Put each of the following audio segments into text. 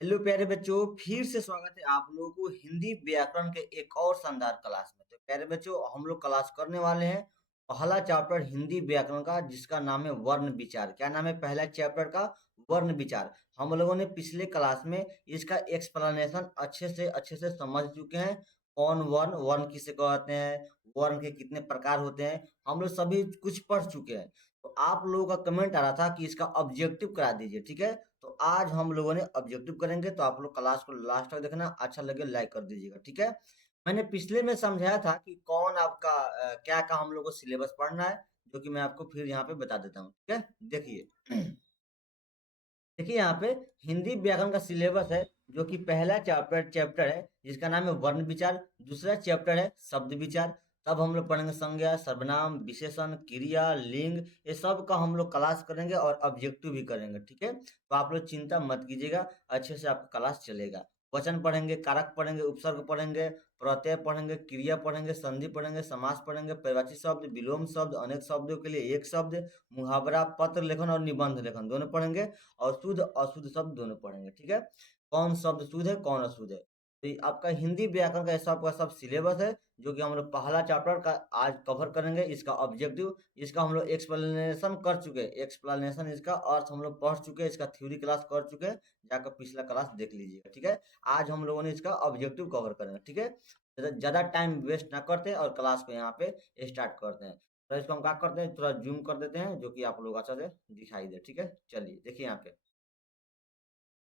Hello प्यारे बच्चों, फिर से स्वागत है आप लोगों को हिंदी व्याकरण के एक और शानदार क्लास में। तो प्यारे बच्चों, हम लोग क्लास करने वाले हैं पहला चैप्टर हिंदी व्याकरण का, जिसका नाम है वर्ण विचार। क्या नाम है पहला चैप्टर का? वर्ण विचार। हम लोगों ने पिछले क्लास में इसका एक्सप्लेनेशन अच्छे से समझ चुके हैं। कौन वर्ण, वर्ण किसे कहते हैं, वर्ण के कितने प्रकार होते हैं, हम लोग सभी कुछ पढ़ चुके हैं। तो आप लोगों का कमेंट आ रहा था कि इसका ऑब्जेक्टिव करा दीजिए, ठीक है। तो आज हम लोगों ने ऑब्जेक्टिव करेंगे, तो आप लोग क्लास को लास्ट तक देखना, अच्छा लगे लाइक कर दीजिएगा, ठीक है। मैंने पिछले में समझाया था कि कौन आपका क्या का हम लोग को सिलेबस पढ़ना है, जो कि मैं आपको फिर यहाँ पे बता देता हूँ, ठीक है। देखिए देखिए यहाँ पे हिंदी व्याकरण का सिलेबस है, जो कि पहला चैप्टर है जिसका नाम है वर्ण विचार। दूसरा चैप्टर है शब्द विचार। तब हम लोग पढ़ेंगे संज्ञा, सर्वनाम, विशेषण, क्रिया, लिंग, ये सब का हम लोग क्लास करेंगे और ऑब्जेक्टिव भी करेंगे, ठीक है। तो आप लोग चिंता मत कीजिएगा, अच्छे से आपका क्लास चलेगा। वचन पढ़ेंगे, कारक पढ़ेंगे, उपसर्ग पढ़ेंगे, प्रत्यय पढ़ेंगे, क्रिया पढ़ेंगे, संधि पढ़ेंगे, समास पढ़ेंगे, पर्यायवाची शब्द, विलोम शब्द, अनेक शब्दों के लिए एक शब्द, मुहावरा, पत्र लेखन और निबंध लेखन दोनों पढ़ेंगे। और शुद्ध अशुद्ध शब्द दोनों पढ़ेंगे, ठीक है। कौन शब्द शुद्ध है, कौन अशुद्ध है। तो ये आपका हिंदी व्याकरण का ऐसा आपका सब सिलेबस है, जो कि हम लोग पहला चैप्टर का आज कवर करेंगे। इसका ऑब्जेक्टिव, इसका हम लोग एक्सप्लेनेशन कर चुके हैं, एक्सप्लेनेशन इसका अर्थ हम लोग पढ़ चुके हैं, इसका थ्योरी क्लास कर चुके हैं। जाकर पिछला क्लास देख लीजिएगा, ठीक है। आज हम लोगों ने इसका ऑब्जेक्टिव कवर करेंगे, ठीक है। ज्यादा टाइम वेस्ट ना करते हैं और क्लास को यहाँ पे स्टार्ट करते हैं। तो इसको हम क्या करते हैं, थोड़ा जूम कर देते हैं, जो कि आप लोग अच्छा से दिखाई दे, ठीक है। चलिए देखिए यहाँ पे,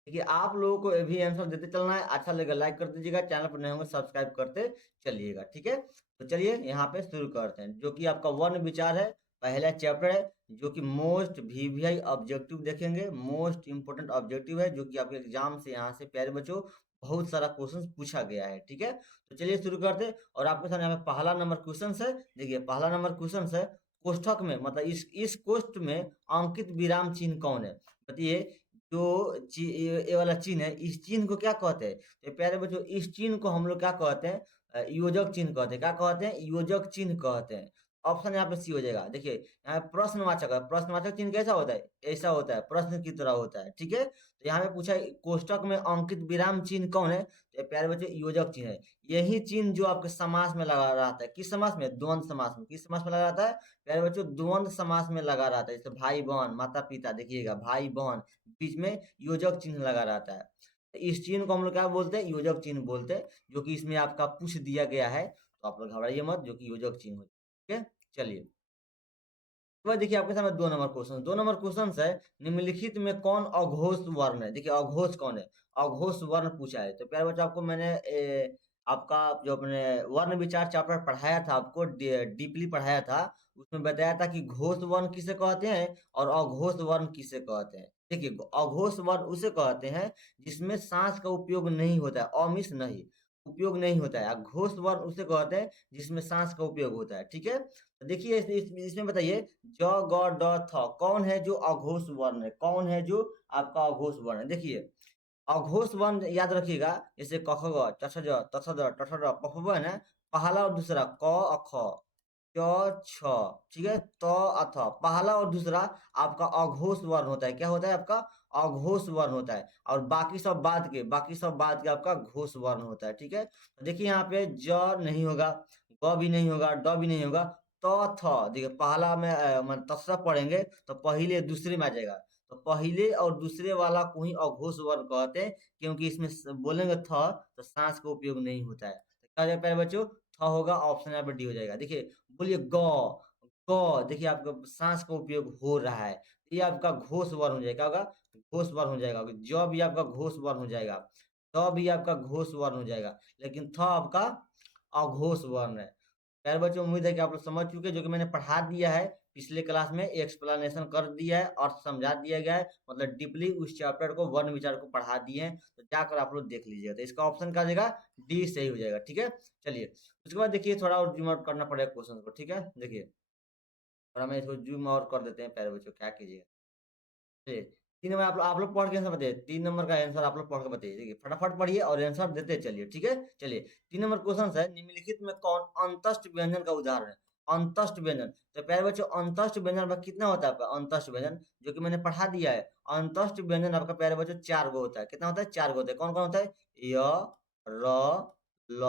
देखिए आप लोगों को ये भी आंसर देते चलना है। अच्छा लगेगा लाइक कर दीजिएगा, चैनल पर नए होंगे सब्सक्राइब करते चलिएगा, ठीक है। तो चलिए यहाँ पे शुरू करते हैं, जो कि आपका वर्ण विचार है, पहला चैप्टर है, जो कि मोस्ट वीवीआई ऑब्जेक्टिव देखेंगे। मोस्ट इंपोर्टेंट ऑब्जेक्टिव है, जो कि आपके एग्जाम से यहाँ से प्यारे बच्चों बहुत सारा क्वेश्चन पूछा गया है, ठीक है। तो चलिए शुरू करते हैं। और आपके सामने यहाँ पे पहला नंबर क्वेश्चन है। देखिए पहला नंबर क्वेश्चन है, कोष्ठक में मतलब इस कोष्ठ में अंकित विराम चिन्ह कौन है, बताइए। जो ये वाला चिन्ह है, इस चिन्ह को क्या कहते हैं? तो प्यारे बच्चों, इस चिन्ह को हम लोग क्या कहते हैं? योजक चिन्ह कहते हैं। क्या कहते हैं? योजक चिन्ह कहते हैं। ऑप्शन यहाँ पे सी हो जाएगा। देखिए यहाँ पे प्रश्नवाचक है। प्रश्नवाचक चिन्ह कैसा होता है? ऐसा होता है, प्रश्न की तरह होता है, ठीक है। तो यहाँ पे पूछा है कोष्ठक में अंकित विराम चिन्ह कौन है, तो प्यारे बच्चों योजक चिन्ह है। यही चिन्ह जो आपके समास में लगा रहता है, किस समास में? द्वंद्व समास में। किस समास में लगा रहता है प्यारे बच्चों? द्वंद्व समास में लगा रहता है। जैसे भाई बहन, माता पिता, देखिएगा भाई बहन, बीच में योजक चिन्ह लगा रहता है। तो इस चिन्ह को हम लोग क्या बोलते हैं? योजक चिन्ह बोलते हैं, जो कि इसमें आपका पुछ दिया गया है। तो आप लोग घबराइए मत, जो कि योजक चिन्ह हो, ठीक है। चलिए तो देखिए आपके सामने दो नंबर क्वेश्चन है। निम्नलिखित में कौन अघोष वर्ण है? देखिए अघोष कौन है? अघोष वर्ण पूछा है। तो प्यारे बच्चों, आपको मैंने आपका जो अपने वर्ण विचार चैप्टर पढ़ाया था, आपको डीपली पढ़ाया था, उसमें बताया था कि घोष वर्ण किसे कहते हैं और अघोष वर्ण किसे कहते हैं। देखिए अघोष वर्ण उसे कहते हैं जिसमें सांस का उपयोग नहीं होता है, अमिश नहीं, उपयोग नहीं होता है। घोष वर्ण उसे कहते हैं जिसमें सांस का उपयोग होता है, ठीक है। तो देखिए इसमें बताइए, ज ग ड थ कौन है जो अघोष वर्ण है? कौन है जो आपका अघोष वर्ण है? देखिए अघोष वर्ण याद रखिएगा, जैसे क ख ग च छ ज त थ द ट ठ ड प फ ब है ना, पहला और दूसरा क अ ख, च छ, ठीक है, त अ थ, पहला और दूसरा आपका अघोष वर्ण होता है। क्या होता है आपका? अघोष वर्ण होता है। और बाकी सब बाद के आपका घोष वर्ण होता है, ठीक है। तो देखिए यहाँ पे ज नहीं होगा, ग भी नहीं होगा, ड भी नहीं होगा, त थ। देखिए पहला में तस्सा पढ़ेंगे तो पहले दूसरे में आ जाएगा। तो पहले और दूसरे वाला को ही अघोष वर्ण कहते हैं, क्योंकि इसमें बोलेंगे थ तो सांस का उपयोग नहीं होता है। तो क्या हो जाएगा बच्चों? थ होगा, ऑप्शन यहाँ पे डी हो जाएगा। देखिए बोलिए ग, ग देखिए आपका सांस का उपयोग हो रहा है, तो ये आपका घोष वर्ण हो जाएगा। क्या होगा? घोष वर्ण हो जाएगा। ज भी आपका घोष वर्ण हो जाएगा, त भी आपका घोष वर्ण हो जाएगा, लेकिन थ आपका अघोष वर्ण है। प्यारे बच्चों, उम्मीद है कि आप लोग समझ चुके हैं, जो कि मैंने पढ़ा दिया है पिछले क्लास में, एक्सप्लेनेशन कर दिया है और समझा दिया गया है, मतलब डीपली उस चैप्टर को, वर्ण विचार को पढ़ा दिए हैं। तो जाकर आप लोग देख लीजिएगा। तो इसका ऑप्शन क्या हो जाएगा? डी सही हो जाएगा, ठीक है। चलिए उसके बाद देखिए थोड़ा और जूम आउट करना पड़ेगा क्वेश्चन को, ठीक है। देखिए थोड़ा मैं इसको जूम आउट कर देते हैं, प्यारे बच्चों क्या कीजिएगा। चलिए 3 नंबर आप लोग पढ़ के आंसर बताइए। 3 नंबर का आंसर आप लोग पढ़ के बताइए। देखिए फटाफट पढ़िए और आंसर देते चलिए, ठीक है। चलिए 3 नंबर क्वेश्चन है, निम्नलिखित में कौन अंतस्थ व्यंजन का उदाहरण है? अंतस्थ व्यंजन। तो प्यारे बच्चों अंतस्थ व्यंजन आपका कितना होता है? आपका अंतस्थ व्यंजन जो कि मैंने पढ़ा दिया है, अंतस्थ व्यंजन आपका प्यारे बच्चों 4 गो होता है। कितना होता है? 4 गो होता है। कौन-कौन होता है? य, र, ल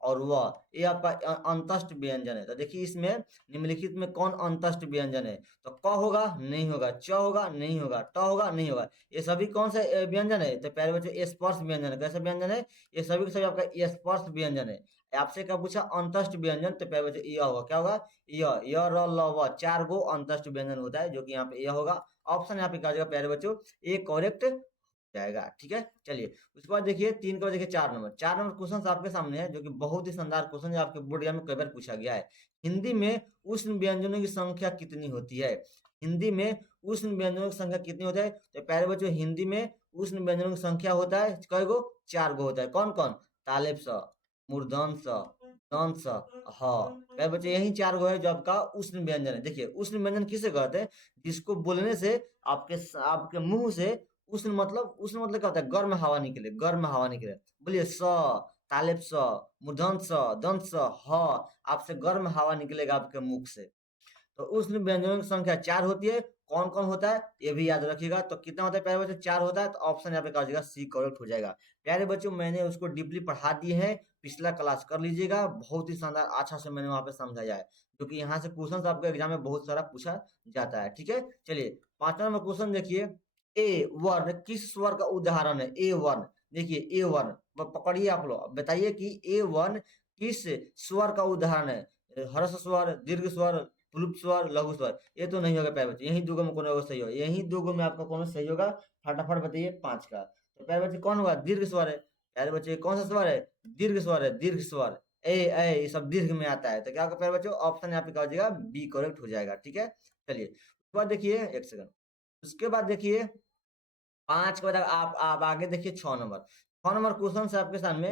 और व। ये आपका अंतस्थ व्यंजन है। तो देखिए इसमें निम्नलिखित में कौन अंतस्थ व्यंजन है? तो क होगा? नहीं होगा। च होगा? नहीं होगा। ट होगा? नहीं होगा। ये सभी कौन से व्यंजन है? तो प्यारे बच्चों स्पर्श व्यंजन है। कैसे व्यंजन है? ये सभी के सभी आपका स्पर्श व्यंजन है। आपसे क्या पूछा? अंतस्थ व्यंजन, तो प्यारे बच्चों य होगा। क्या होगा? य, र, ल, व 4 गो अंतस्थ व्यंजन होता है, जो कि यहाँ पे य होगा। ऑप्शन यहाँ पे क्या हो जाएगा प्यारे बच्चों? ए करेक्ट जाएगा। ठीक है, चलिए उसके बाद देखिए 3 के बाद देखिए 4 नंबर। 4 नंबर क्वेश्चन आपके सामने है, जो कि बहुत ही शानदार क्वेश्चन है, आपके बोर्ड एग्जाम में कई बार पूछा गया है। हिंदी में उष्ण व्यंजनों की संख्या कितनी होती है? हिंदी में उष्ण व्यंजनों की संख्या कितनी होती है? तो प्यारे बच्चों हिंदी में उष्ण व्यंजनों की संख्या होता है कई गो? 4 गो होता है। कौन कौन? तालेब स, मूर्धन स, दंत स, ह। प्यारे बच्चों यही 4 गो है जो आपका उष्ण व्यंजन है। देखिए उष्ण व्यंजन किसे कहते हैं? जिसको बोलने से आपके आपके मुंह से उष्ण मतलब क्या होता है? गर्म हवा निकले, गर्म हवा निकले। बोलिए स, तालेब स, मूर्धन्य स, दंत स, ह। आपसे गर्म हवा निकलेगा आपके मुख से। तो उष्ण व्यंजनों की संख्या 4 होती है। कौन-कौन होता है? ये भी याद रखिएगा। तो कितना होता है प्यारे बच्चों? 4 होता है। तो ऑप्शन यहाँ पे क्या हो जाएगा? सी करेक्ट हो जाएगा। प्यारे बच्चों मैंने उसको डीपली पढ़ा दिए हैं, पिछला क्लास कर लीजिएगा। बहुत ही शानदार अच्छा से मैंने वहाँ पे समझाया है, क्योंकि यहाँ से क्वेश्चन आपके एग्जाम में बहुत सारा पूछा जाता है। ठीक है, चलिए 5वां नंबर क्वेश्चन देखिए। ए वर्ण किस स्वर का उदाहरण है? ए वर्ण, देखिए ए वर्ण पकड़िए आप लोग, बताइए कि ए वर्ण किस स्वर का उदाहरण है? हर्ष स्वर, दीर्घ स्वर, प्लुप स्वर, लघु स्वर। ये तो नहीं होगा प्यारे बच्चे, यही दो में कौन सही होगा? यही दो में आपका कौन सही होगा? फटाफट बताइए 5 का। तो प्यारे बच्चे कौन होगा? दीर्घ स्वर है। प्यारे बच्चे कौन सा स्वर है? दीर्घ स्वर है, दीर्घ स्वर। ये सब दीर्घ में आता है। तो क्या होगा प्यारे बच्चों? ऑप्शन यहाँ पे क्या हो जाएगा? बी करेक्ट हो जाएगा। ठीक है, चलिए उसके बाद देखिए, एक सेकंड, उसके बाद देखिए 5 के बाद आप आगे देखिए 6 नंबर। 6 नंबर क्वेश्चन है आपके सामने,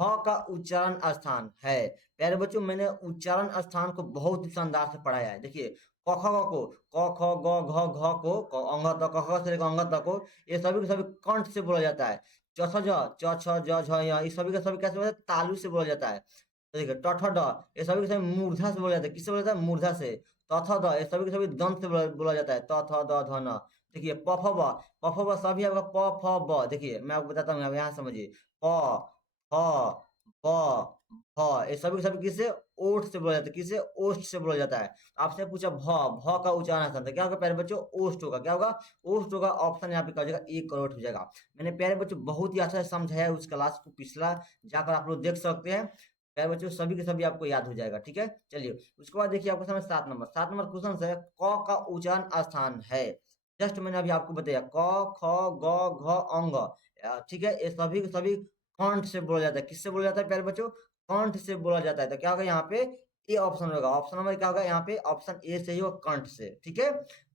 भ का उच्चारण स्थान है। प्यारे बच्चों मैंने उच्चारण स्थान को बहुत ही शानदार से पढ़ाया है। देखिए क ख ग को, क ख ग घ घ को, अंग तक, क ख से लेकर अंग तक को, ये सभी के सभी कंठ से बोला जाता है। च छ ज, च छ ज झ य, ये सभी का सभी कैसे बोला जाता है? तालु से बोला जाता है। तो देखिए ट ठ ड, ये सभी के सभी मूर्धा से बोला जाता है। किससे बोला जाता है? मूर्धा से। त थ द, ये सभी के सभी दंत से बोला जाता है। त थ द ध न। देखिए प फ ब, प फ ब सभी आपका प फ ब। देखिए मैं आपको बताता हूँ, यहाँ समझिए। प, फ, ब, भ, ये सभी के सभी किससे? ओठ से बोला जाता है। किससे? ओष्ठ से बोला जाता है। आपसे पूछा भ का उच्चारण स्थान था, क्या होगा प्यारे बच्चों? ओष्ठ होगा। क्या होगा? ओष्ठ होगा। ऑप्शन यहाँ पे क्या हो जाएगा? ए करेक्ट हो जाएगा। मैंने प्यारे बच्चों बहुत ही अच्छा से समझाया है उस क्लास को, पिछला जाकर आप लोग देख सकते हैं। प्यारे बच्चों सभी के सभी आपको याद हो जाएगा। ठीक है, चलिए उसके बाद देखिए आपके सामने 7 नंबर। 7 नंबर क्वेश्चन है, क का उच्चारण स्थान है। जस्ट मैंने अभी आपको बताया, क, ख, ग, घ, अंग। ठीक है, ये सभी के सभी कंठ से बोला जाता है। किससे बोला जाता है प्यारे बच्चों? कंठ से बोला जाता है। तो क्या होगा यहाँ पे? ए ऑप्शन होगा। ऑप्शन नंबर क्या होगा यहाँ पे? ऑप्शन ए से ही होगा, कंठ से। ठीक है,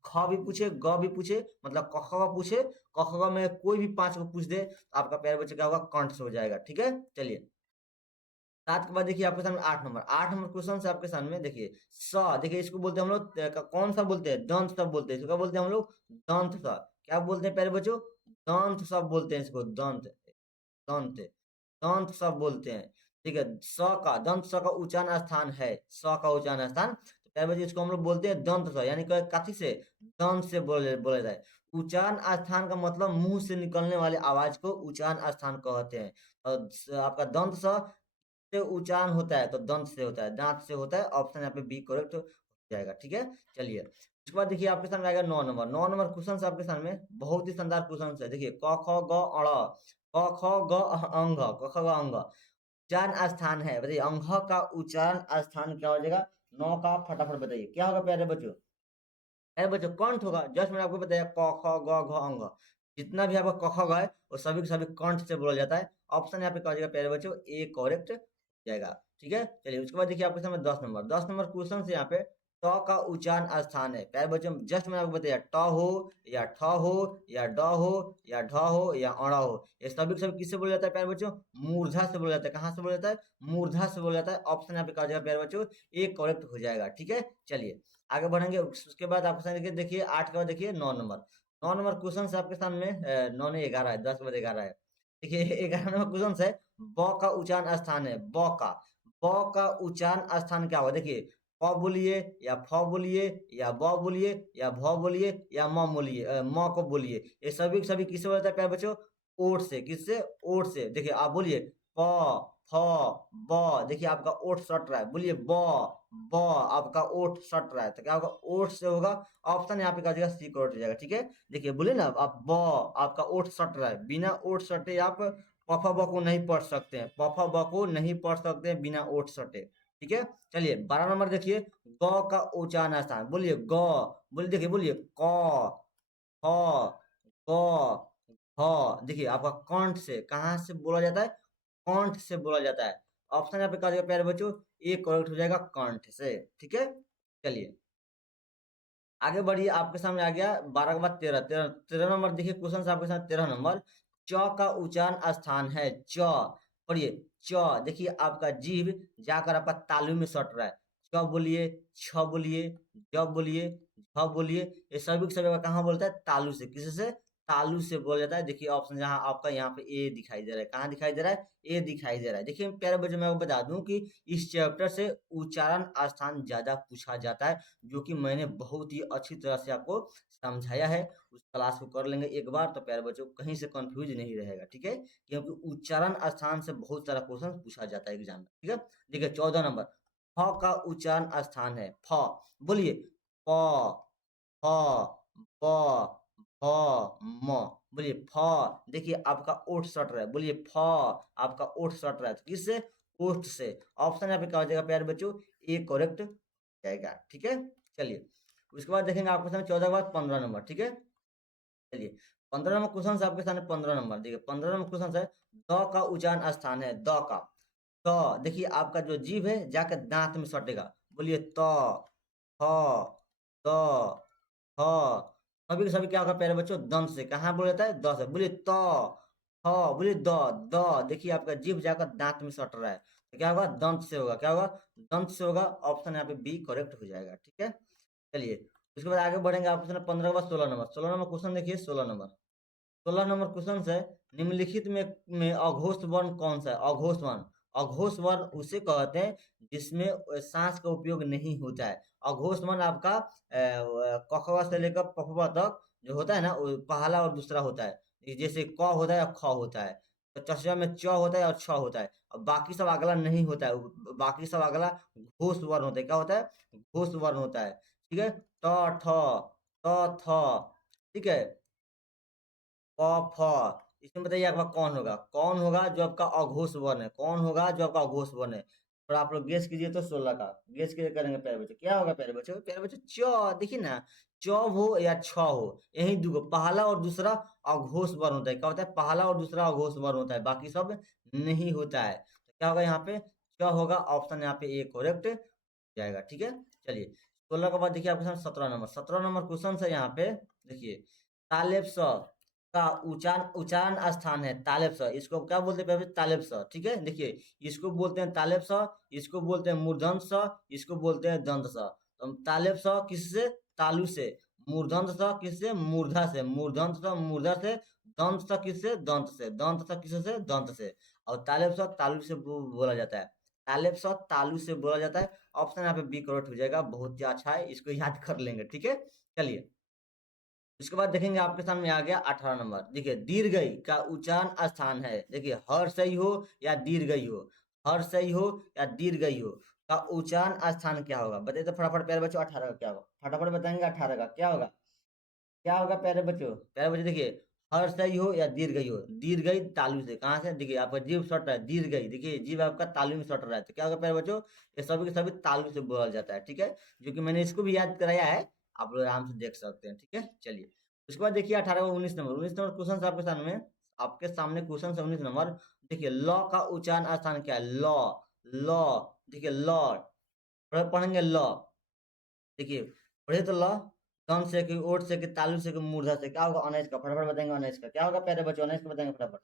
ख भी पूछे, ग भी पूछे, मतलब क ख पूछे, क ख ग में कोई भी 5 को पूछ दे, तो आपका प्यारे बच्चे क्या होगा? कंठ से हो जाएगा। ठीक है, चलिए 7 के बाद देखिए आपके सामने 8 नंबर। 8 नंबर क्वेश्चन है आपके सामने। देखिए स, देखिए इसको बोलते हैं हम लोग कौन सा बोलते हैं? दंत शब्द बोलते हैं। इसको क्या बोलते हैं हम लोग? दंत स। क्या बोलते हैं प्यारे बच्चों? दंत शब्द बोलते हैं इसको। दंत, दंत, दंत शब्द बोलते हैं। ठीक है, स का, दंत स का उच्चारण स्थान है। स का उच्चारण स्थान, तो प्यारे बच्चों इसको हम लोग बोलते हैं दंत स, यानी कि कथी से? दंत से बोला जाए। उच्चारण स्थान का मतलब मुंह से निकलने वाले आवाज को उच्चारण स्थान कहते हैं। और आपका दंत स से उच्चारण होता है तो दंत से होता है, दांत से होता है। ऑप्शन यहाँ पे बी करेक्ट हो जाएगा। ठीक है, चलिए उसके बाद देखिए आपके सामने आएगा 9 नंबर। 9 नंबर क्वेश्चन आपके सामने बहुत ही शानदार क्वेश्चन है। देखिए क ख ग अड़, क ख ग अंग, क ख ग अंग उच्चारण स्थान है। बताइए अंग का उच्चारण स्थान क्या हो जाएगा? 9 का फटाफट बताइए क्या होगा प्यारे बच्चों? अरे बच्चों कंठ होगा। जस्ट मैंने आपको बताया क ख ग घ अंग, जितना भी आपका क ख ग है वो सभी के सभी कंठ से बोला जाता है। ऑप्शन यहाँ पे क्या हो जाएगा प्यारे बच्चों? ए करेक्ट जाएगा। ठीक है, चलिए उसके बाद देखिए आपके सामने 10 नंबर। 10 नंबर क्वेश्चन से यहाँ पे ट का उच्चारण स्थान है। प्यारे बच्चों जस्ट मैंने आपको बताया, ट हो या ठ हो या ड हो या ढ हो या अड़ हो, ये सभी के सभी किससे बोला जाता है प्यारे बच्चों? मूर्धा से बोला जाता है। कहाँ से बोला जाता है? मूर्धा से बोला जाता है। ऑप्शन यहाँ पे क्या हो जाएगा प्यारे बच्चों? ए करेक्ट हो जाएगा। ठीक है, चलिए आगे बढ़ेंगे। उसके बाद आपके सामने देखिए 8 के बाद देखिए 9 नंबर। 9 नंबर क्वेश्चन है आपके सामने। 9 नहीं 11 है, 10 के बाद 11 है। देखिए 11 नंबर क्वेश्चन है, ब का उच्चारण स्थान है। ब का उच्चारण स्थान क्या होगा? देखिए प बोलिए या फ बोलिए या ब बोलिए या भ बोलिए या म बोलिए, म को बोलिए। ये सभी के सभी किससे बोला जाता है प्यारे बच्चों? ओठ से। किससे? ओठ से। देखिए आप बोलिए प, फ, ब। देखिए आपका ओठ सट रहा है। बोलिए ब, आपका ओठ सट रहा है। तो क्या होगा? ओठ से होगा। ऑप्शन यहाँ पे क्या हो जाएगा? सी करेक्ट हो जाएगा। ठीक है, देखिए बोले ना आप ब, आपका ओठ सट रहा है। बिना ओठ सटे आप प फ ब को नहीं पढ़ सकते हैं। प फ ब को नहीं पढ़ सकते हैं बिना ओठ सटे। ठीक है, चलिए 12 नंबर देखिए, ग का उच्चारण स्थान। बोलिए ग, बोलिए, देखिए बोलिए क, ख, ग, घ। देखिए आपका कंठ से, कहाँ से बोला जाता है? कंठ से बोला जाता है। ऑप्शन यहाँ पे क्या हो जाएगा प्यारे बच्चों? ए करेक्ट हो जाएगा, कंठ से। ठीक है, चलिए आगे बढ़िए। आपके सामने आ गया 12 के बाद 13। 13 नंबर देखिए, क्वेश्चन से आपके साथ 13 नंबर। च का उच्चारण स्थान है च। पढ़िए च। देखिए आपका जीभ जाकर आपका तालु में सट रहा है। च बोलिए, छ बोलिए, ज बोलिए, झ बोलिए। ये सभी के सभी का कहाँ बोलता है? तालु से। किससे? तालु से बोला जाता है। देखिए ऑप्शन जहाँ आपका यहाँ पे ए दिखाई दे रहा है। कहाँ दिखाई दे रहा है? ए दिखाई दे रहा है। देखिए प्यारे बच्चों, मैं आपको बता दूं कि इस चैप्टर से उच्चारण स्थान ज्यादा पूछा जाता है, जो कि मैंने बहुत ही अच्छी तरह से आपको समझाया है। उस क्लास को कर लेंगे एक बार तो प्यारे बच्चों कहीं से कंफ्यूज नहीं रहेगा। ठीक है, क्योंकि उच्चारण स्थान से बहुत सारा क्वेश्चन पूछा जाता है एग्जाम में। ठीक है, देखिए 14 नंबर, फ का उच्चारण स्थान है फ। बोलिए प, फ, ब, भ, म। बोलिए फ। देखिए आपका ओठ सट रहा है। बोलिए फ, आपका ओठ सट रहा है। तो किससे? ओठ से। ऑप्शन यहाँ पे क्या हो जाएगा प्यारे बच्चों? ए करेक्ट जाएगा। ठीक है, चलिए उसके बाद देखेंगे आपके सामने 14 के बाद 15 नंबर। ठीक है, चलिए 15 नंबर क्वेश्चन है आपके सामने। 15 नंबर देखिए, 15 नंबर क्वेश्चन है, द का उच्चारण स्थान है द का। द देखिए आपका जो जीभ है जाकर दांत में सटेगा। बोलिए त, थ, द, थ। सभी के सभी क्या होगा प्यारे बच्चों? दंत से। कहाँ बोला जाता है? द से। बोलिए त, थ, बोलिए द, द। देखिए आपका जीभ जाकर दांत में सट रहा है। तो क्या होगा? दंत से होगा। क्या होगा? दंत से होगा। ऑप्शन यहाँ पे बी करेक्ट हो जाएगा। ठीक है, चलिए उसके बाद आगे बढ़ेंगे। आप क्वेश्चन 15 के बाद 16 नंबर। 16 नंबर क्वेश्चन देखिए, 16 नंबर। 16 नंबर क्वेश्चन है, निम्नलिखित में अघोष वर्ण कौन सा है? अघोष वर्ण। अघोष वर्ण उसे कहते हैं जिसमें सांस का उपयोग नहीं होता है। अघोष वर्ण आपका कखवा से लेकर पखवा तक जो होता है ना, वो पहला और दूसरा होता है। जैसे क होता है या ख होता है, तो चष्मा में च होता है और छ होता है, और बाकी सब अगला नहीं होता है। बाकी सब अगला घोष वर्ण होता है। क्या होता है? घोष वर्ण होता है। ठीक है, ट, ठ, त, थ। ठीक है, क, फ। इसमें बताइए आपका कौन होगा? कौन होगा जो आपका अघोष वर्ण है? कौन होगा जो आपका अघोष वर्ण है? थोड़ा आप लोग गेस कीजिए तो 16 का गेस कीजिए करेंगे प्यारे बच्चे। क्या होगा प्यारे बच्चे? प्यारे बच्चे च। देखिए ना, च हो या छ हो, यही दुगो पहला और दूसरा अघोष वर्ण होता है। क्या होता है? पहला और दूसरा अघोष वर्ण होता है, बाकी सब नहीं होता है। तो क्या होगा यहाँ पे? च होगा। ऑप्शन यहाँ पे ए करेक्ट जाएगा। ठीक है, चलिए 16 के बाद देखिए आपके सामने 17 नंबर। 17 नंबर क्वेश्चन है यहाँ पे। देखिए तालेब स का उच्चारण स्थान है तालेब स। इसको क्या बोलते हैं? तालेब स। ठीक है, देखिए इसको बोलते हैं तालेब स, इसको बोलते हैं मूर्धन्य स, इसको बोलते हैं दंत स। तो तालेब स किससे? तालु से। मूर्धन्य स किससे? मूर्धा से। मूर्धन्य स मूर्धा से। दंत स किससे? दंत से। दंत स किससे? दंत से। और तालेब स तालु से बोला जाता है। तालेब स तालु से बोला जाता है। ऑप्शन यहाँ पे बी करेक्ट हो जाएगा। बहुत ही अच्छा है, इसको याद कर लेंगे। ठीक है, चलिए उसके बाद देखेंगे आपके सामने आ गया 18 नंबर। देखिए दीर्घई का उच्चारण स्थान है। देखिए हर सही हो या दीर्घई हो, हर सही हो या दीर्घई हो का उच्चारण स्थान क्या होगा? बताइए तो फटाफट प्यारे बच्चों, 18 का क्या होगा? फटाफट बताएंगे 18 का क्या होगा? क्या होगा प्यारे बच्चों? प्यारे बच्चों देखिए, हर सही हो या दीर्घई हो। दीर्घई तालु से। कहाँ से? देखिए आपका जीभ सट रहा है, दीर्घई। देखिए जीभ आपका तालु में सट रहा है। तो क्या होगा प्यारे बच्चों? ये सभी के सभी तालु से बोला जाता है। ठीक है, जो कि मैंने इसको भी याद कराया है, आप लोग आराम से देख सकते हैं। ठीक है, चलिए उसके बाद देखिए 18 को 19 नंबर। 19 नंबर क्वेश्चन आपके सामने, आपके सामने क्वेश्चन है 19 नंबर। देखिए ल का उच्चारण स्थान क्या है? ल, ल। देखिए ल पढ़ेंगे ल। देखिए पढ़े तो ल, दम से कि ओट से कि तालु से कि मूर्धा से। क्या होगा? अनाज का। फटाफट बताएंगे अनाज का क्या होगा प्यारे बच्चों? अनाज का बताएंगे फटाफट।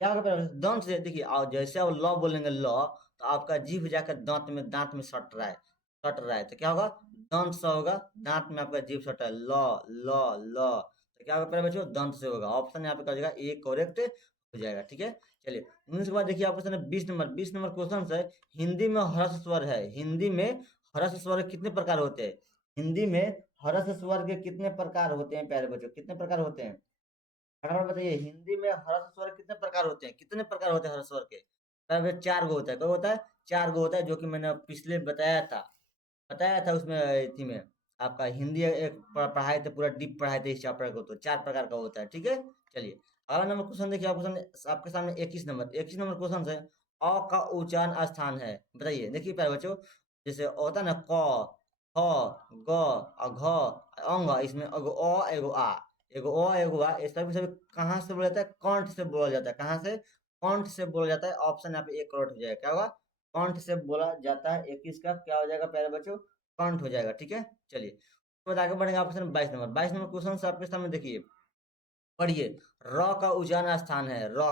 क्या होगा प्यारे बच्चों? दंत से। देखिए जैसे आप ल बोलेंगे ल, तो आपका जीभ जाकर दांत में सट रहा है, सट रहा है। तो क्या होगा? दंत से होगा। दांत में आपका जीभ सट रहा है। ल, ल, ल। तो क्या होगा प्यारे बच्चों? दंत से होगा। ऑप्शन यहाँ पे क्या हो जाएगा? ए करेक्ट हो जाएगा। ठीक है, चलिए 19 के बाद देखिए आपके सामने 20 नंबर। 20 नंबर क्वेश्चन है, हिंदी में ह्रस्व स्वर है। हिंदी में हर्ष स्वर कितने प्रकार होते हैं? हिंदी में हर्ष स्वर के कितने प्रकार होते हैं प्यारे बच्चों, कितने प्रकार होते हैं? फटाफट बताइए, हिंदी में हर्ष स्वर कितने प्रकार होते हैं, कितने प्रकार होते हैं हर्ष स्वर के? प्यारे बच्चों, चार गो होता है। क्या होता है? चार गो होता है, जो कि मैंने पिछले बताया था उसमें इसी में आपका हिंदी एक पढ़ाए थे, पूरा डीप पढ़ाए थे इस चैप्टर को, तो चार प्रकार का होता है। ठीक है, चलिए अगला नंबर क्वेश्चन देखिए। आप क्वेश्चन आपके सामने 21 नंबर क्वेश्चन है। अ का उच्चारण स्थान है, बताइए। देखिए प्यारे बच्चों, जैसे होता है ना क, ख, ग, घ, अंग, इसमें एगो अ एगो आ, एगो अ एगो आ, ये सभी कहाँ से बोला जाता है? कंठ से बोला जाता है। कहाँ से? कंठ से बोला जाता है। ऑप्शन यहाँ पे एक करेक्ट हो जाएगा। क्या होगा? कंठ से बोला जाता है। 21 का क्या हो जाएगा प्यारे बच्चों? कंठ हो जाएगा। ठीक है, चलिए उसके बाद आगे बढ़ेंगे। ऑप्शन 22 नंबर, 22 नंबर क्वेश्चन से आपके सामने देखिए, पढ़िए। र का उच्चारण स्थान है, र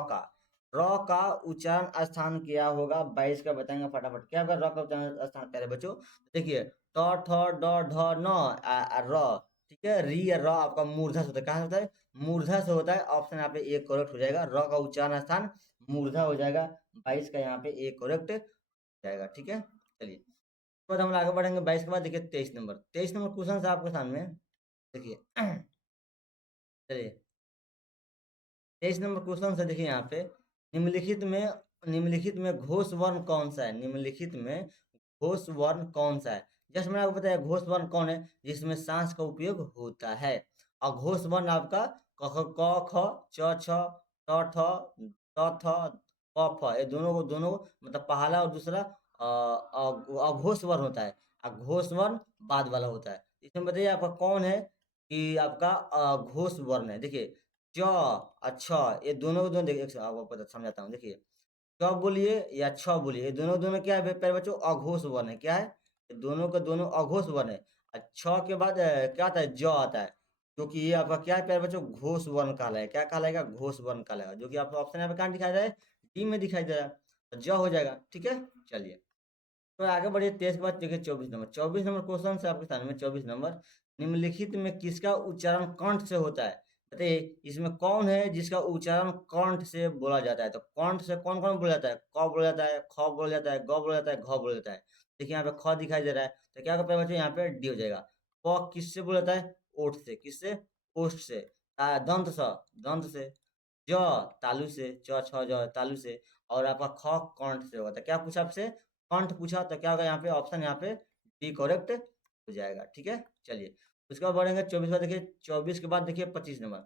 का उच्चारण स्थान क्या होगा? 22 का बताएंगे फटाफट। क्या होगा र का उच्चारण स्थान प्यारे बच्चों? देखिए, ट ठ ड ढ न र, ठीक है। री या र आपका मूर्धा से होता है। कहाँ से होता है? मूर्धा से होता है। ऑप्शन यहाँ पे एक करेक्ट हो जाएगा। र का उच्चारण स्थान मूर्धा हो जाएगा। 22 का यहाँ पे एक करेक्ट जाएगा। ठीक है, चलिए उसके बाद हम आगे बढ़ेंगे। 22 के बाद देखिए 23 नंबर क्वेश्चन है आपके सामने, देखिए। चलिए 23 नंबर क्वेश्चन से देखिए यहाँ पे, निम्नलिखित में घोष वर्ण कौन सा है? निम्नलिखित में घोष वर्ण कौन सा है? जैसे मैंने आपको बताया, घोष वर्ण कौन है? जिसमें सांस का उपयोग होता है। और घोष वर्ण आपका क ख क ख च छ त ठ त थ प फ, ये दोनों मतलब पहला और दूसरा अघोष वर्ण होता है, और घोष वर्ण बाद वाला होता है। इसमें बताइए आपका कौन है कि आपका घोष वर्ण है? देखिए, च, अच्छा, ये दोनों देखिए, एक आपको समझाता हूँ। देखिए, च बोलिए या छ बोलिए, ये दोनों क्या है प्यारे बच्चों? अघोष वर्ण है। क्या है? ये दोनों का दोनों अघोष वर्ण है। और छ के बाद क्या आता है? ज आता है, क्योंकि ये आपका क्या है प्यारे बच्चों? घोष वर्ण कहलाएगा। क्या कहलाएगा? घोष वर्ण कहलाएगा, जो कि आपको ऑप्शन यहाँ पे कहाँ दिखाई दे रहा है? डी में दिखाई दे रहा है, तो ज हो जाएगा। ठीक है, चलिए तो आगे बढ़िए। 23 के बाद देखिए 24 नंबर क्वेश्चन से आपके सामने में। 24 नंबर, निम्नलिखित में किसका उच्चारण कंठ से होता है? बताइए, इसमें कौन है जिसका उच्चारण कंठ से बोला जाता है? तो कंठ से कौन कौन बोला जाता है? क बोला जाता है, ख बोला जाता है, ग बोला जाता है, घ बोला जाता है। देखिए यहाँ पे ख दिखाई दे रहा है, तो क्या होगा बच्चों? यहाँ पे डी हो जाएगा। प किससे बोला जाता है? ओठ से। किससे? ओठ से। दंत से। ज तालु से, च छ ज तालु से। और आपका ख कंठ से होता है। क्या पूछा आपसे? कंठ पूछा, तो क्या होगा यहाँ पे? ऑप्शन यहाँ पे डी करेक्ट हो जाएगा। ठीक है, चलिए उसके बाद बढ़ेंगे 24 बाद। देखिए 24 के बाद देखिए 25 नंबर।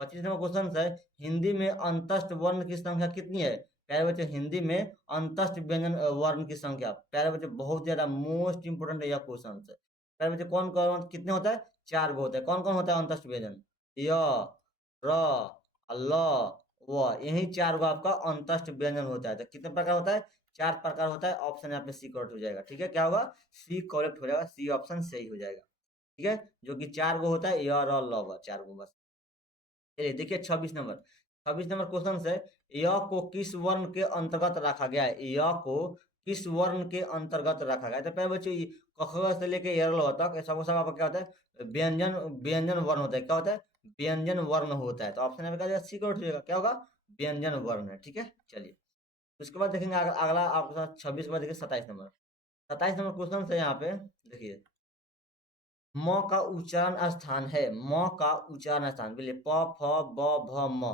25 नंबर क्वेश्चन है, हिंदी में अंतस्थ वर्ण की संख्या कितनी है? प्यारे बच्चे, हिंदी में अंतस्थ व्यंजन वर्ण की संख्या, प्यारे बच्चे बहुत ज्यादा मोस्ट इंपोर्टेंट है यह क्वेश्चन है। प्यारे बच्चे, कौन कौन कितने होता है? चार गो होता है। कौन कौन होता है अंतस्थ व्यंजन? य, र, ल, व, यही चार गो आपका अंतस्थ व्यंजन होता है। तो कितने प्रकार होता है? चार प्रकार होता है। ऑप्शन यहाँ पे सी करेक्ट हो जाएगा। ठीक है, क्या होगा? सी करेक्ट हो जाएगा। सी ऑप्शन सही हो जाएगा। ठीक है, जो कि चार गो होता है, य, र, ल, व, चार गो बस। चलिए देखिए 26 नंबर। 26 नंबर क्वेश्चन है, य को किस वर्ण के अंतर्गत रखा गया है? य को किस वर्ण के अंतर्गत रखा गया है? तो पहले बच्चों, क ख से लेके य ल तक सब सब आपका क्या होता है? व्यंजन व्यंजन वर्ण होता है। क्या होता है? व्यंजन वर्ण होता है। तो ऑप्शन यहाँ पे क्या सी करेक्ट हो जाएगा। क्या होगा? व्यंजन वर्ण है। ठीक है, चलिए उसके बाद देखेंगे अगला आपके साथ 26 के बाद देखिए 27 नंबर। 27 नंबर क्वेश्चन है यहाँ पे, देखिए म का उच्चारण स्थान है। म का उच्चारण स्थान बोलिए, प फ ब भ म।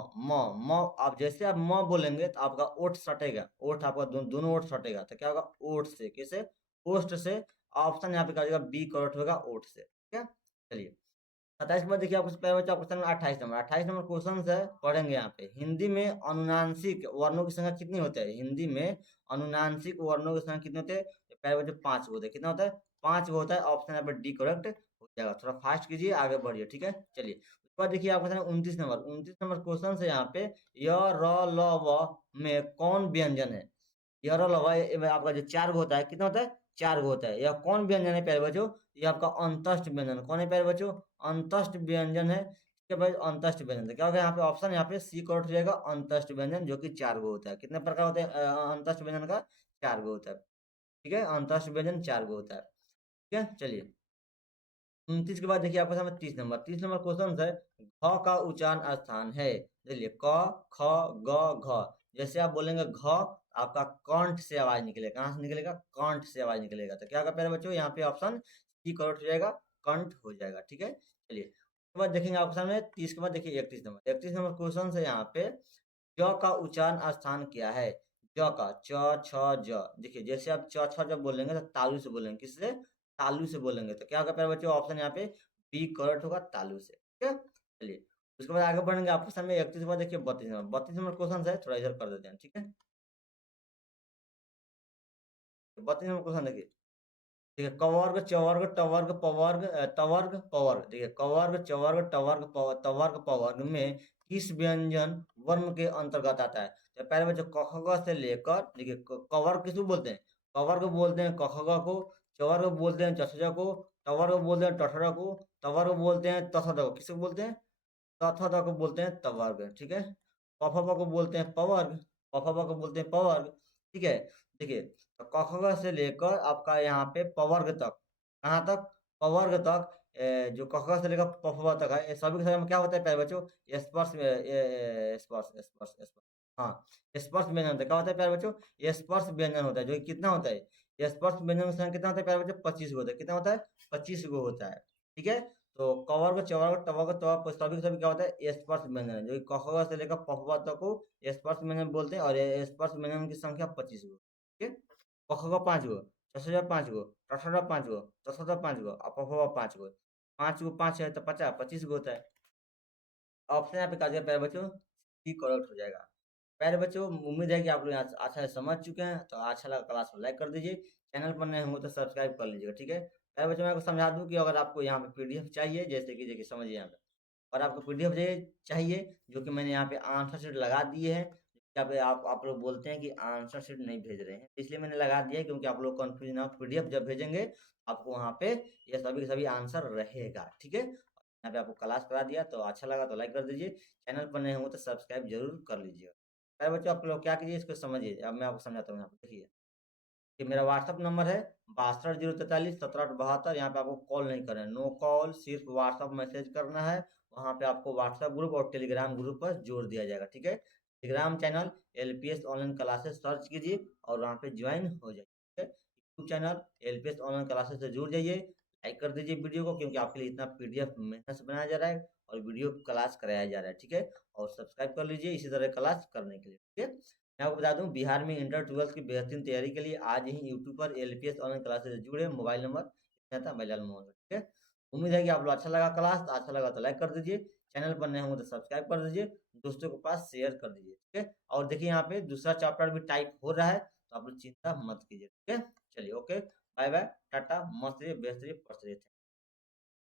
म आप जैसे आप म बोलेंगे तो आपका ओठ सटेगा, ओठ आपका दोनों ओठ सटेगा। तो क्या होगा? ओठ से। कैसे? ओठ से। ऑप्शन यहाँ पे क्या हो जाएगा? बी करेक्ट होगा, ओठ से। ठीक है, चलिए 27 के बाद देखिए आपको पहले बच्चा क्वेश्चन 28 नंबर। 28 नंबर क्वेश्चन है, पढ़ेंगे यहाँ पे, हिंदी में अनुनासिक वर्णों की संख्या कितनी होती है? हिंदी में अनुनासिक वर्णों की संख्या कितनी होती है? पहले बच्चे 5 होते हैं। कितना होता है? 5 होता है। ऑप्शन यहाँ पे डी करेक्ट हो जाएगा। थोड़ा फास्ट कीजिए, आगे बढ़िए। ठीक है, चलिए उसके बाद देखिए आपका 29 नंबर। 29 नंबर क्वेश्चन है यहाँ पे, य, र, ल, व में कौन व्यंजन है? यह लवा आपका जो चार गो होता है, कितना होता है? चार गो होता है। यह कौन व्यंजन है प्यारे बच्चों? ये आपका अंतस्थ व्यंजन। कौन है प्यारे बच्चों? अंतस्थ व्यंजन है। इसके बाद अंतस्थ व्यंजन, तो क्या होगा यहाँ पे? ऑप्शन यहाँ पे सी करेक्ट हो जाएगा, अंतस्थ व्यंजन, जो कि चार गो होता है। कितने प्रकार होते हैं अंतस्थ व्यंजन का? चार गो होता है। ठीक है, अंतस्थ व्यंजन चार गो होता है। ठीक है, चलिए 29 के बाद देखिए आपके सामने 30 नंबर। 30 नंबर क्वेश्चन है, घ का उच्चारण स्थान है। देखिए क, ख, ग, घ। जैसे आप बोलेंगे घ, आपका कंठ से आवाज निकलेगा, कहाँ से निकलेगा, कंठ से आवाज निकलेगा। तो क्या होगा प्यारे बच्चों, यहाँ पे ऑप्शन सी करेक्ट हो जाएगा, कंठ हो जाएगा। ठीक है, चलिए उसके बाद देखेंगे आपके सामने 30 के बाद देखिए 31 नंबर क्वेश्चन है यहाँ पे। ज का उच्चारण स्थान क्या है, ज का, च छ ज। देखिए जैसे आप च छ जब बोलेंगे तो तालु से बोलेंगे, किससे, तालु से बोलेंगे। तो क्या होगा प्यारे बच्चों, ऑप्शन यहाँ पे बी करेक्ट होगा, तालु से। ठीक है, चलिए उसके बाद आगे बढ़ेंगे। आपके सामने 31 के बाद देखिए 32 नंबर क्वेश्चन है, थोड़ा इधर कर देते हैं। ठीक है, 32 नंबर क्वेश्चन देखिए। ठीक है, कवर्ग चवर्ग टवर्ग पवर्ग तवर्ग पवर्ग। देखिए कवर्ग चवर्ग टवर्ग तवर्ग पवर्ग में किस व्यंजन वर्ण के अंतर्गत आता है। तो पहले बच्चों क ख ग से लेकर, देखिए कवर्ग किसको बोलते हैं, कवर्ग बोलते हैं क ख ग को, चवर्ग बोलते हैं च छ ज को, टवर्ग बोलते हैं ट ठ ड को, तवर्ग बोलते हैं त थ द को। किसको बोलते हैं, त थ द को बोलते हैं तवर्ग। ठीक है, प फ ब को बोलते हैं पवर्ग, प फ ब को बोलते हैं पवर्ग। ठीक है, देखिए तो क ख ग से लेकर आपका यहाँ पे पवर्ग तक, कहाँ तक, पवर्ग तक, जो क ख ग से लेकर प फ ब तक है, ये सभी के सभी में क्या होता है प्यारे बच्चों, स्पर्श स्पर्श स्पर्श स्पर्श, हाँ स्पर्श व्यंजन होता है। क्या होता है प्यारे बच्चों, ये स्पर्श व्यंजन होता है, जो कि कितना होता है, ये स्पर्श व्यंजन का संख्या कितना होता है प्यारे बच्चों, 25 गो होता है। कितना होता है, 25 गो होता है। ठीक है, तो कवर्ग चवर्ग टवर्ग तवर्ग सभी के सभी क्या होता है, स्पर्श व्यंजन, जो कि क ख ग से लेकर प फ ब तक को स्पर्श व्यंजन बोलते हैं, और ये स्पर्श व्यंजन की संख्या 25 गो। ठीक है, क ख ग 5 गो, च छ ज 5 गो, ट ठ ड 5 गो, त थ द 5 गो, और प फ ब 5 गो। 5 गो 5 है तो 50, 25 गो होता है। ऑप्शन यहाँ पे काट दिया प्यारे बच्चों, सी करेक्ट हो जाएगा। प्यारे बच्चों उम्मीद है कि आप लोग यहाँ अच्छा से समझ चुके हैं। तो अच्छा लगा क्लास को लाइक कर दीजिए, चैनल पर नए होंगे तो सब्सक्राइब कर लीजिएगा। ठीक है, प्यारे बच्चों मैं आपको समझा दूं कि अगर आपको यहाँ पे पीडीएफ चाहिए, जैसे कि देखिए समझिए यहाँ पे, और आपको पीडीएफ चाहिए, जो कि मैंने यहाँ पे आंसर शीट लगा दिए हैं। यहाँ पे आप लोग बोलते हैं कि आंसर शीट नहीं भेज रहे हैं, इसलिए मैंने लगा दिया है, क्योंकि आप लोग कंफ्यूज ना हो। पीडीएफ जब भेजेंगे आपको वहाँ पे ये सभी के सभी आंसर रहेगा। ठीक है, यहाँ पे आपको क्लास करा दिया, तो अच्छा लगा तो लाइक कर दीजिए, चैनल पर नए होंगे तो सब्सक्राइब जरूर कर लीजिएगा। अरे बच्चों आप लोग क्या कीजिए, इसको समझिए। अब मैं आपको समझाता हूँ। यहाँ पे देखिए कि मेरा व्हाट्सअप नंबर है 62 043 17 72। यहाँ पे आपको कॉल नहीं करना है, नो कॉल, सिर्फ व्हाट्सअप मैसेज करना है। वहाँ पे आपको व्हाट्सअप ग्रुप और टेलीग्राम ग्रुप पर जोड़ दिया जाएगा। ठीक है, Telegram channel LPS online classes search कीजिए और वहाँ पे ज्वाइन हो जाइए। ठीक है, YouTube channel LPS online classes से जुड़ जाइए, लाइक कर दीजिए वीडियो को, क्योंकि आपके लिए इतना पीडीएफ मेहनत से बनाया जा रहा है और वीडियो क्लास कराया जा रहा है। ठीक है, और सब्सक्राइब कर लीजिए इसी तरह क्लास करने के लिए। ठीक है, मैं आपको बता दूं बिहार में इंटर 12 की बेहतरीन तैयारी के लिए आज ही यूट्यूब पर एलपीएस ऑनलाइन क्लासेस से जुड़े। मोबाइल नंबर था मैलाल मोहन। ठीक है, उम्मीद है कि आप लोग अच्छा लगा क्लास, तो अच्छा लगा तो लाइक कर दीजिए, चैनल पर नए होंगे तो सब्सक्राइब कर दीजिए, दोस्तों के पास शेयर कर दीजिए। ठीक है, और देखिए यहाँ पे दूसरा चैप्टर भी टाइप हो रहा है, तो आप लोग चिंता मत कीजिए। ठीक है, चलिए ओके, बाय बाय, टाटा, मस्त रहिए, बेहतरीन पढ़ते रहिए।